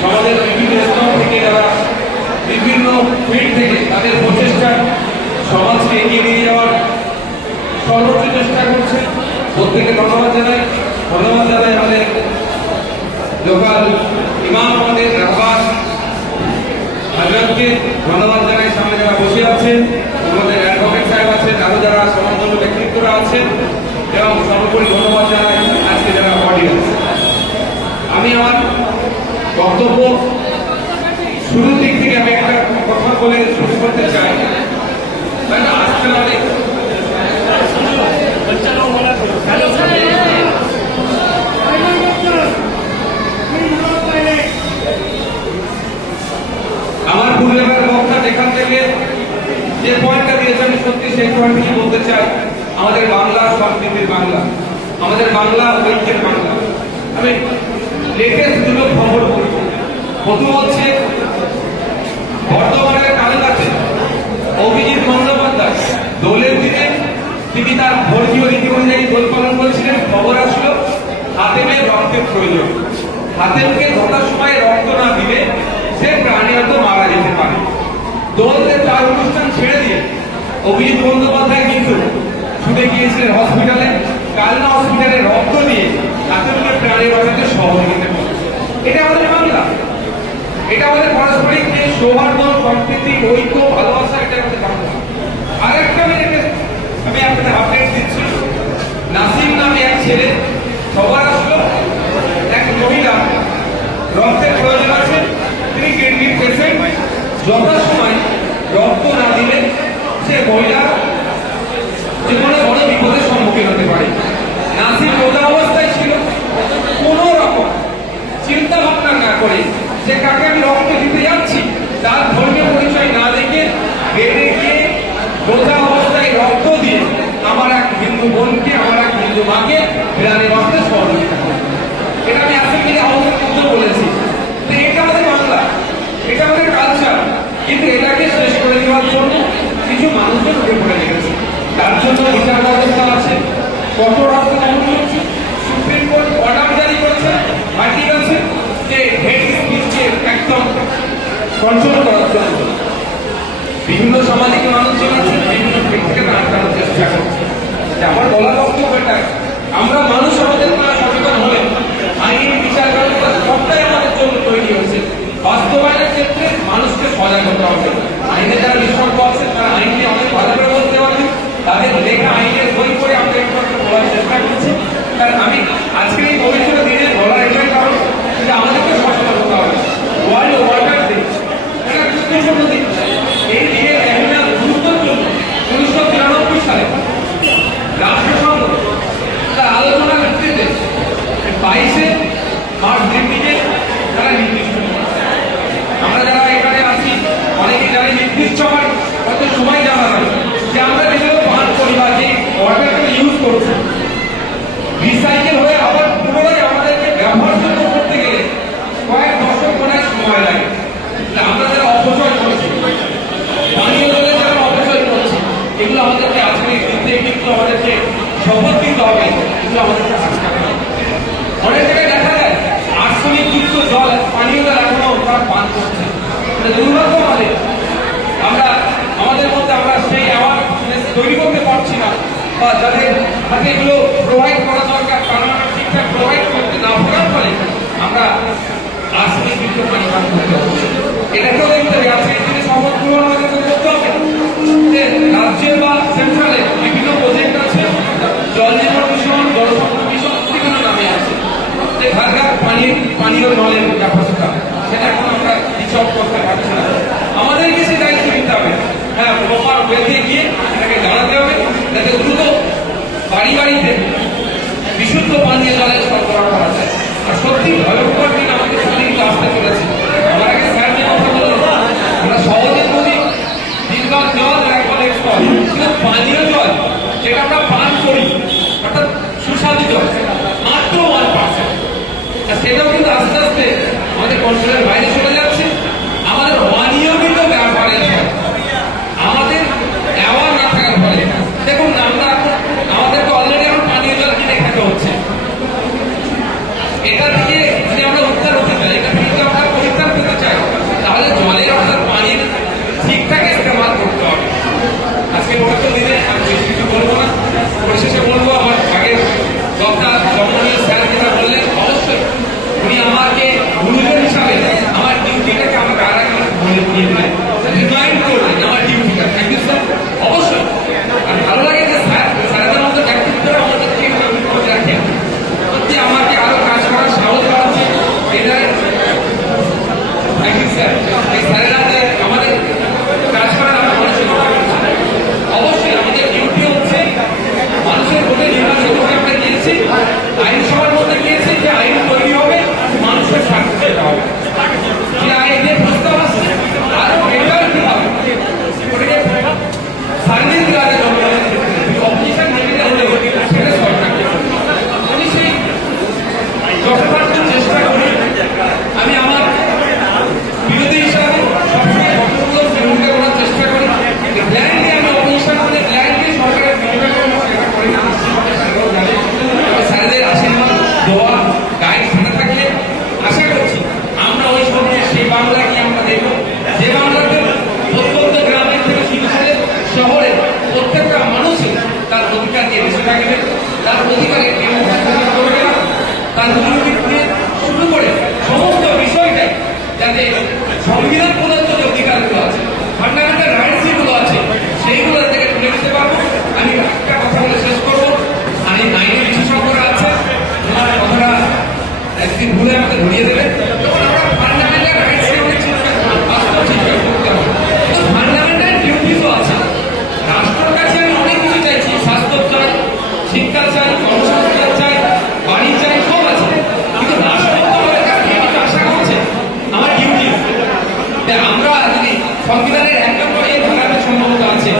সমাজের বিভিন্ন স্তর থেকে সামনে যারা বসে আছেন আমাদের অ্যাডভোকেট সাহেব আছেন আরও যারা ব্যক্তিত্বরা আছেন এবং সর্বোপরি ধন্যবাদ জানাই আজকে যারা অডিয়েন্স আমি আমার বক্তব্য। শুরুর দিক থেকে আমি একটা কথা বলে শুরু করতে চাই। আমার পূর্বের বক্তা যেখান থেকে যে পয়েন্টটা দিয়েছে, আমি সত্যি সেই পয়েন্টটি বলতে চাই। আমাদের বাংলা সংস্কৃতির বাংলা। আমাদের বাংলা ঐক্যের বাংলা। আমি লেটেস্ট দুটো খবর প্রথম হচ্ছে বর্তমানের কালকাতে অভিজিৎ বন্দ্যোপাধ্যায় দোলের দিনে তিনি তার ধর্মীয় রীতি অনুযায়ী দোল পালন করেছিলেন। খবর আসলো হাতেমের রক্তের প্রয়োজন। হাতেমকে যথার সময় রক্ত না দিলে সে প্রাণী হয়তো মারা যেতে পারে। দোলের তার অনুষ্ঠান ছেড়ে দিয়ে অভিজিৎ বন্দ্যোপাধ্যায় কিন্তু ছুটে গিয়েছিলেন হসপিটালে। কালনা হসপিটালে রক্ত দিয়ে হাতেমকে প্রাণী বাঁচাতে সহযোগিতা করে এটা আমাদের বাংলা এটা আমাদের পারস্পরিক যে সৌহার্দ্য, সম্প্রীতি, ঐক্য, ভালোবাসা, এটা আমাদের বাংলা আরেকটা আমি একটা- আমি আপনাদের আপডেট দিচ্ছি নাসিম নামে এক ছেলে খবর আসলো এক মহিলা রক্তের প্রয়োজন আছে তিনি কিডনির পেশেন্ট যথাসময় রক্ত না দিলে সে মহিলা যে কোনো বড় বিপদের সম্মুখীন হতে পারে নাসিম রোজা অবস্থায় ছিল কোনো রকম চিন্তা ভাবনা না করে যে কাকে আমি রক্ত দিতে যাচ্ছি তার ধর্মীয় পরিচয় না দেখে বেড়ে গিয়ে অবস্থায় রক্ত দিয়ে আমার এক হিন্দু বোনকে, আমার এক হিন্দু মাকে এটা আমি আজকে মিলে আমাদের বলেছি। এটা আমাদের বাংলা, এটা আমাদের কালচার কিন্তু এটাকে শেষ করে দেওয়ার জন্য কিছু মানুষজন উঠে পড়ে লেগেছে। তার জন্য বিচার ব্যবস্থা আছে, কঠোর রাস্তা হচ্ছে সুপ্রিম কোর্ট অর্ডার জারি করেছে আছে যে হেড স্পিচকে একদম কন্ট্রোল করার জন্য। বিভিন্ন সামাজিক মানুষজন আছে বিভিন্ন দিক থেকে তারা আটকানোর চেষ্টা করছে যে আমার আমরা মানুষ আমাদের না সচেতন হলে আইন বিচার ব্যবস্থা সবটাই আমাদের জন্য তৈরি হয়েছে বাস্তবায়নের ক্ষেত্রে মানুষকে সজাগ হতে হবে আইনে যারা নিঃসর্গ আছে তারা আইন নিয়ে অনেক ভালো করে বলতে পারবে তাদের লেখা আইনের বই করে আমরা একটু একটু বলার চেষ্টা করছি কারণ আমি আজকে এই পবিত্র দিনে বলার এটাই কারণ যে আমাদেরকে সচেতন হতে হবে ওয়ার্ল্ড ওয়াটার ডে এটা গুরুত্বপূর্ণ দিন এই দিনের একটা গুরুত্বের জন্য উনিশশো তিরানব্বই সালে রাষ্ট্রসংঘ তার আলোচনার ভিত্তিতে বাইশে মার্চ দিনটিকে তারা নির্দিষ্ট করেছে। আমরা যারা এখানে আছি অনেকে যারা নির্দিষ্ট আমার হয়তো সময় জানা নাই যে আমরা যেগুলো পান করি বা যে ওয়াটারটা রিসাইকেল হয়ে আবার পুনরায় আমাদেরকে ব্যবহারযোগ্য করতে গেলে কয়েক দশক মনে সময় লাগে। আমরা যারা অপচয় করছি পানীয় জলের যারা অপচয় করছি, এগুলো আমাদেরকে আজকে দিতে কিন্তু আমাদেরকে শপথ দিতে হবে, এগুলো আমাদেরকে হবে। অনেক জায়গায় দেখা যায়, আর্সেনিক যুক্ত জল পানীয় জল এখনও তারা পান করছে। দুর্ভাগ্য আমাদের আমরা, আমাদের মধ্যে আমরা সেই অ্যাওয়ারনেস তৈরি করতে বা যাদের হাতে এগুলো প্রোভাইড করা দরকার, তারা ঠিকঠাক প্রোভাইড করতে না পারার ফলে আমরা আর্সেনিক যুক্ত পানি পান করতে হচ্ছে এটাকেও দেখতে হবে আজকের দিনে গ্রহণ আমাদেরকে করতে হবে। যে রাজ্যে বা সেন্ট্রালে বিভিন্ন প্রজেক্ট আছে, জল জীবন মিশন জল সম্পদ মিশন বিভিন্ন নামে আছে। যে ঘরঘর পানি, পানীয় জলের ব্যবস্থা তার অধিকারে তার আমরা যদি সংবিধানের এক নম্বর ধারাটা সম্ভবত আছে।